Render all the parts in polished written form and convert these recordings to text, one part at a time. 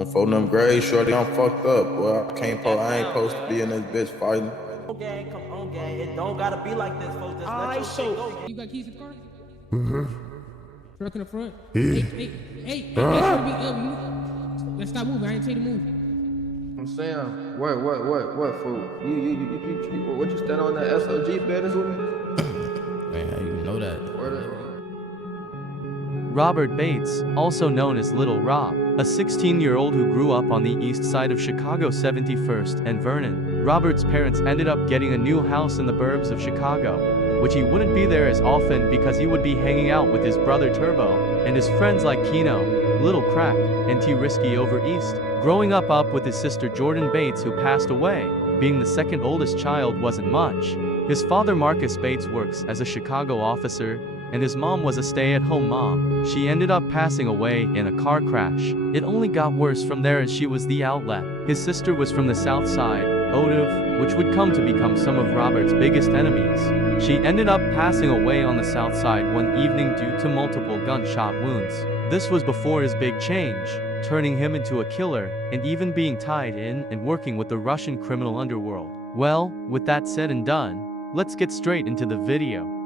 On phone them grades, shorty, I'm fucked up. Well, I ain't supposed to be in this bitch fighting. Gang, come on, gang. It don't gotta be like this, folks. Just let your shit go. You got keys to the car? Mm-hmm. Truck in the front? Yeah. Hey, let's stop moving. I ain't tell you to move. I'm saying, what fool? You what you stand on that SOG business with me? Man, how you know that? Robert Bates, also known as Little Rob, a 16-year-old who grew up on the east side of Chicago 71st and Vernon. Robert's parents ended up getting a new house in the burbs of Chicago, which he wouldn't be there as often because he would be hanging out with his brother Turbo and his friends like Keno, Little Crack, and T-Risky over east. Growing up with his sister Jordan Bates, who passed away, being the second oldest child wasn't much. His father Marcus Bates works as a Chicago officer, and his mom was a stay-at-home mom. She ended up passing away in a car crash. It only got worse from there as she was the outlet. His sister was from the south side, Otiv, which would come to become some of Robert's biggest enemies. She ended up passing away on the south side one evening due to multiple gunshot wounds. This was before his big change, turning him into a killer, and even being tied in and working with the Russian criminal underworld. Well, with that said and done, let's get straight into the video.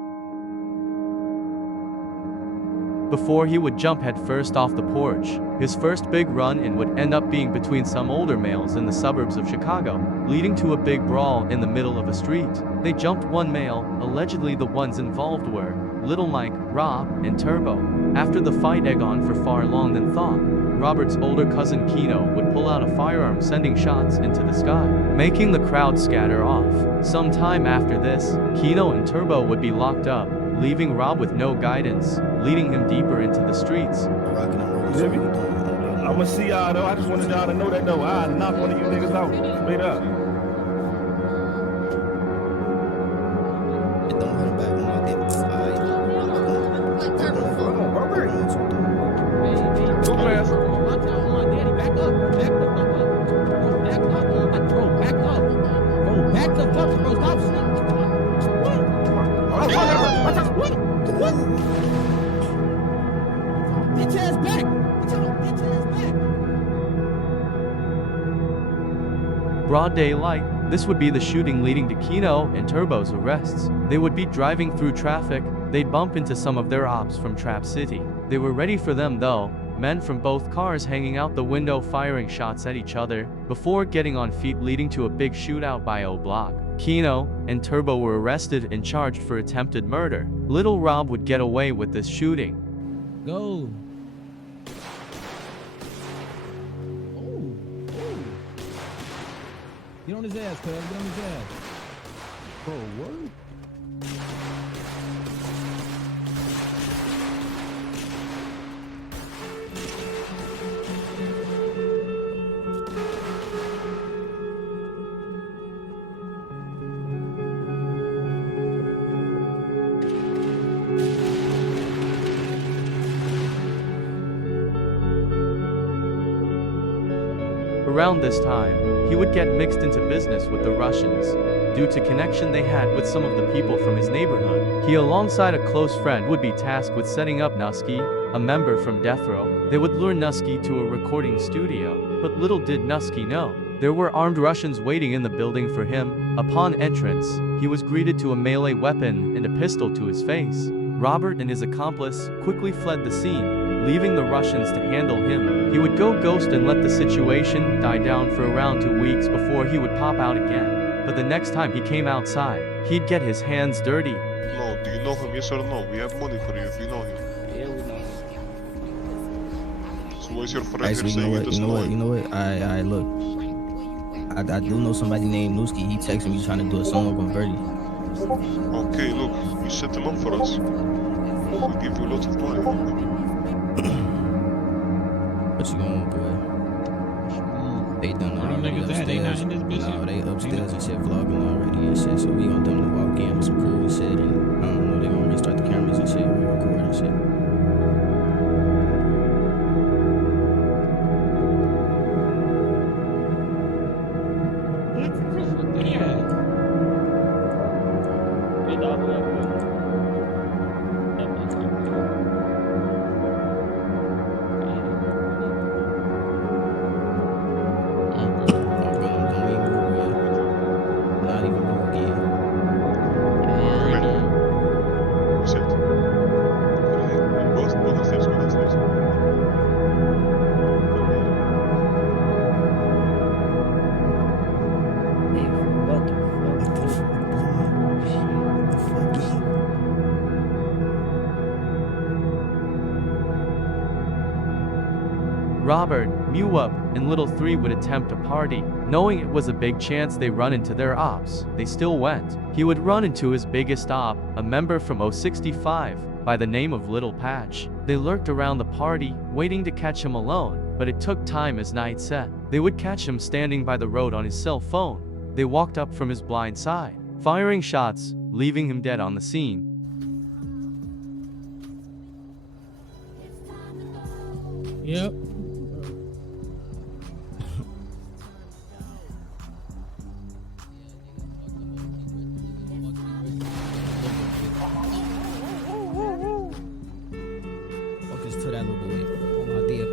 Before he would jump headfirst off the porch, his first big run-in would end up being between some older males in the suburbs of Chicago, leading to a big brawl in the middle of a street. They jumped one male, allegedly the ones involved were Little Mike, Rob, and Turbo. After the fight egged on for far long than thought, Robert's older cousin Keno would pull out a firearm, sending shots into the sky, making the crowd scatter off. Sometime after this, Keno and Turbo would be locked up, leaving Rob with no guidance, leading him deeper into the streets. I'ma see y'all though. I just wanted y'all to know that though. I'll knock one of you niggas out. Straight up. It don't hold back on my dick. Back the fuck up, bro. Stop. What? Bitch ass back. Bitch ass back. Broad daylight, this would be the shooting leading to Keno and Turbo's arrests. They would be driving through traffic. They'd bump into some of their ops from Trap City. They were ready for them though, men from both cars hanging out the window firing shots at each other, before getting on feet, leading to a big shootout by O Block. Keno and Turbo were arrested and charged for attempted murder. Little Rob would get away with this shooting. Go. Get on his ass, cuz. Get on his ass. Bro, what? Around this time, he would get mixed into business with the Russians, due to connection they had with some of the people from his neighborhood. He, alongside a close friend, would be tasked with setting up Nusky, a member from Death Row. They would lure Nusky to a recording studio, but little did Nusky know, there were armed Russians waiting in the building for him. Upon entrance, he was greeted to a melee weapon and a pistol to his face. Robert and his accomplice quickly fled the scene, leaving the Russians to handle him. He would go ghost and let the situation die down for around 2 weeks before he would pop out again. But the next time he came outside, he'd get his hands dirty. No, do you know him? Yes or no? We have money for you if you know him. Yeah, we know. So what's your friend Actually, here saying he doesn't know him? you know what? I look. I do know somebody named Newski. He texted me trying to do a song on Birdie. Okay, look, you set him up for us. We'll give you lots of money. What you going, boy? They done already upstairs. No, they upstairs and shit vlogging already and shit. So we want them to walk in with some cool shit, and I don't know, they gonna restart the cameras and shit, and record and shit. Robert, Mewup, and Little 3 would attempt a party. Knowing it was a big chance they run into their ops, they still went. He would run into his biggest op, a member from 065, by the name of Lil Patch. They lurked around the party, waiting to catch him alone, but it took time as night set. They would catch him standing by the road on his cell phone. They walked up from his blind side, firing shots, leaving him dead on the scene. Yep. Focus to that little boy. On my DF.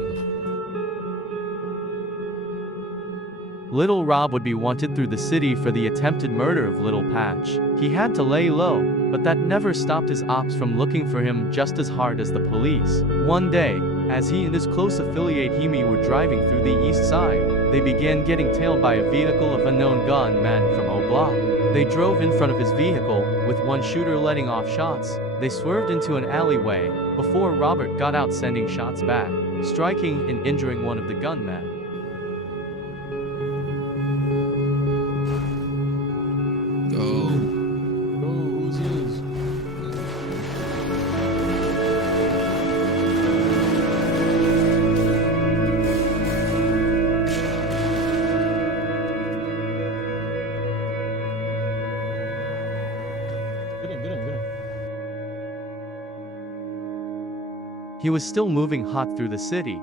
Little Rob would be wanted through the city for the attempted murder of Lil Patch. He had to lay low, but that never stopped his ops from looking for him just as hard as the police. One day, as he and his close affiliate Hemi were driving through the east side, they began getting tailed by a vehicle of unknown gunman from O Block. They drove in front of his vehicle, with one shooter letting off shots. They swerved into an alleyway, before Robert got out sending shots back, striking and injuring one of the gunmen. He was still moving hot through the city.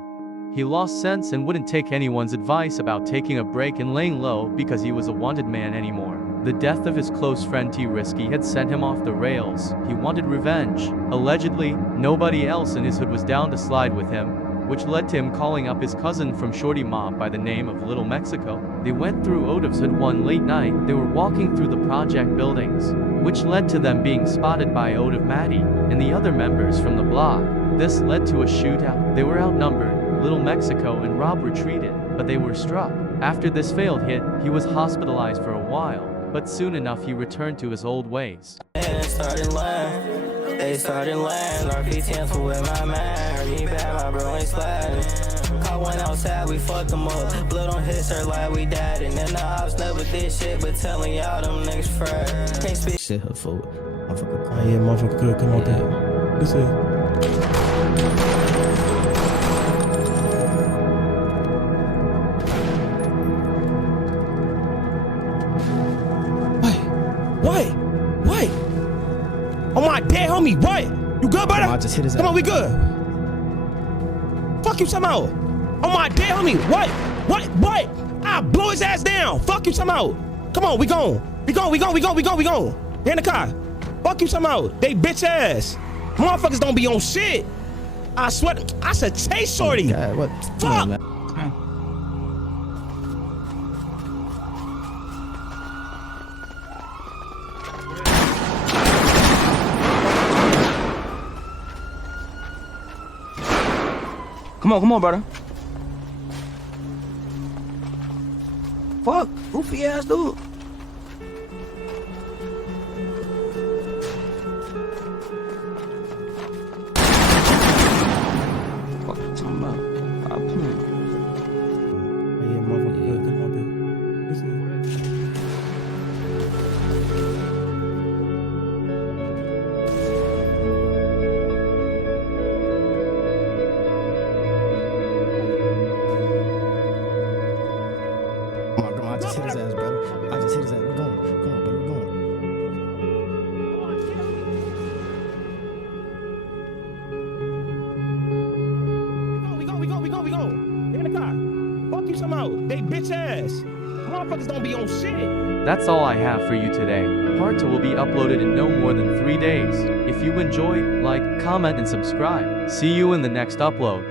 He lost sense and wouldn't take anyone's advice about taking a break and laying low because he was a wanted man anymore. The death of his close friend T-Risky had sent him off the rails. He wanted revenge. Allegedly, nobody else in his hood was down to slide with him, which led to him calling up his cousin from Shorty Mob by the name of Little Mexico. They went through Odov's hood one late night. They were walking through the project buildings, which led to them being spotted by Odov Maddie and the other members from the block. This led to a shootout. They were outnumbered. Little Mexico and Rob retreated, but they were struck. After this failed hit, he was hospitalized for a while, but soon enough he returned to his old ways. They started lying, RP10 for with my man. He bad, my bro ain't sliding. Caught one outside, we fucked them up. Blood on his shirt like we died. And then the ops never did shit, but telling y'all them niggas fried. Can't speak Shit her fault. Motherfucker. Oh, yeah, motherfucker could come out there. This is. What? Oh my dead homie, what? You good, brother? I just hit his Come ass. on, we good. Fuck you somehow. Oh my dead homie, what? I blow his ass down. Fuck you somehow. Come on, we gone. We gone. Get in the car. Fuck you somehow. They bitch ass. Motherfuckers don't be on shit. I swear, I said chase shorty. God, what? Fuck. Come on, brother. Fuck, goofy ass dude. Fuck you talking about? Stop playing. Yeah, motherfucker good. Come on, dude. This is. I just hit his ass, brother. I just hit his ass. We're going. Come on, brother. We're going. We go. Get in the car. Fuck you somehow. They bitch ass. Motherfuckers don't be on shit. That's all I have for you today. Part 2 will be uploaded in no more than 3 days. If you enjoyed, like, comment, and subscribe. See you in the next upload.